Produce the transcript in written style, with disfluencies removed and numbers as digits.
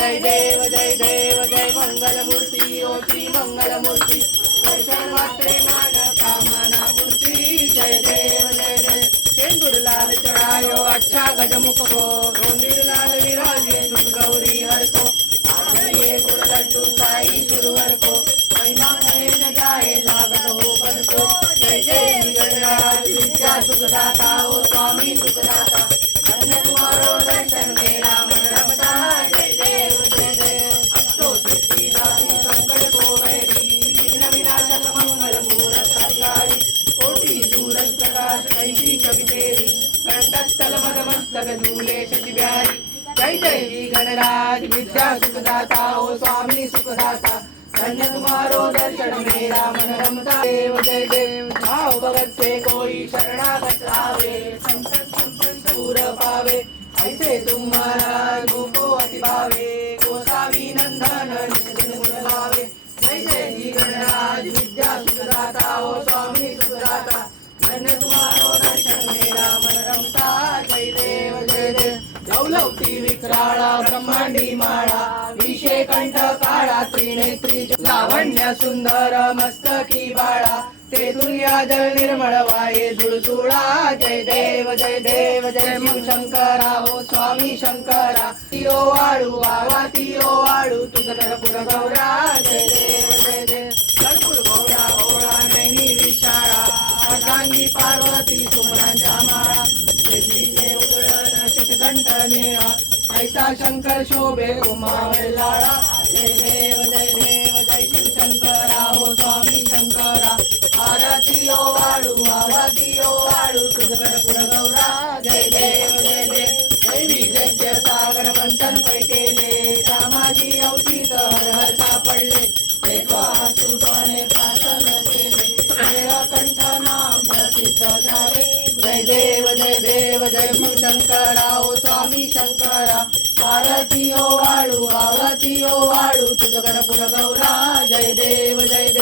जय देव जय देव जय मंगल मूर्ती ओ श्री मंगल मूर्ती दर्शन मात्रे मान कामना मूर्ती जय देव जय देव केंदूर लाल चढ़ायो अच्छा गजमुख को रोंदीर लाल विराजे सुख गौरी हर को आदरिये गुण लड्डू साई सुरवर को महिमा कहे न जाए लागत हो पद को जय जय गणराज विद्या सुखदाता ओ स्वामी सुखदाता धन्य तुम्हारो दर्शन मेरा मन रमता जय देव जय देव अष्टो सिद्धि दाती संकट को वैरी विघ्न विनाशक मंगल मूरत अधिकारी कोटि सूरज प्रकाश ऐसी कवि तेरी कंठस्थल मदमस्तक झूले शशि बिहारी जय जय गणराज विद्या सुखदाता ओ स्वामी सुखदाता धन्य तुम्हारो दर्शन मेरा मन रमता देव जय देव भाव भगत से कोई शरणागत आवे संकट संपन्न दूर पावे ऐसे तुम महाराज को अति भावे गोसावी नंदन नित्य गुण गावे जय जय गणराज विद्या सुखदाता ओ स्वामी सुखदाता धन्य तुम्हारो दर्शन मेरा मन रमता जय देव जय देव लवलवती विक्राळा ब्रह्मांडी माळा विषे कंठ काळा त्रिनेत्री लावण्य सुंदर मस्तकी बाळा ते तुल्या जल निर्मळ वाये जुळजुळा जय देव जय देव जय शंकरा हो स्वामी शंकरा तियो वाळू वावा तियो वाळू तुझ कर्पूर गौरा जय देव जय देव कर्पूर गौरा ओळा नैनी विशाळा अर्धांगी पार्वती सुमनांच्या माळा तेथीचे उदळण शितघंट निळा ऐसा शंकर शोभे उमा वेलाळा जय देव जय देव जय शिव शंकरा हो स्वामी शंकरा आरती ओ वाळू आरती ओ वाळू तुझ कर्पूर गौरा जय देव जय देव दैवी यज्ञ सागर मंथन पैकेले रामाची अवतीत हर हर सापडले सुपणे प्राशन केले कंठ नाम प्रसिद्ध झाले जय देव जय शंकरा ओ स्वामी शंकरा आरती ओ वाळू तुझ कर्पूर गौरा जय देव जय देव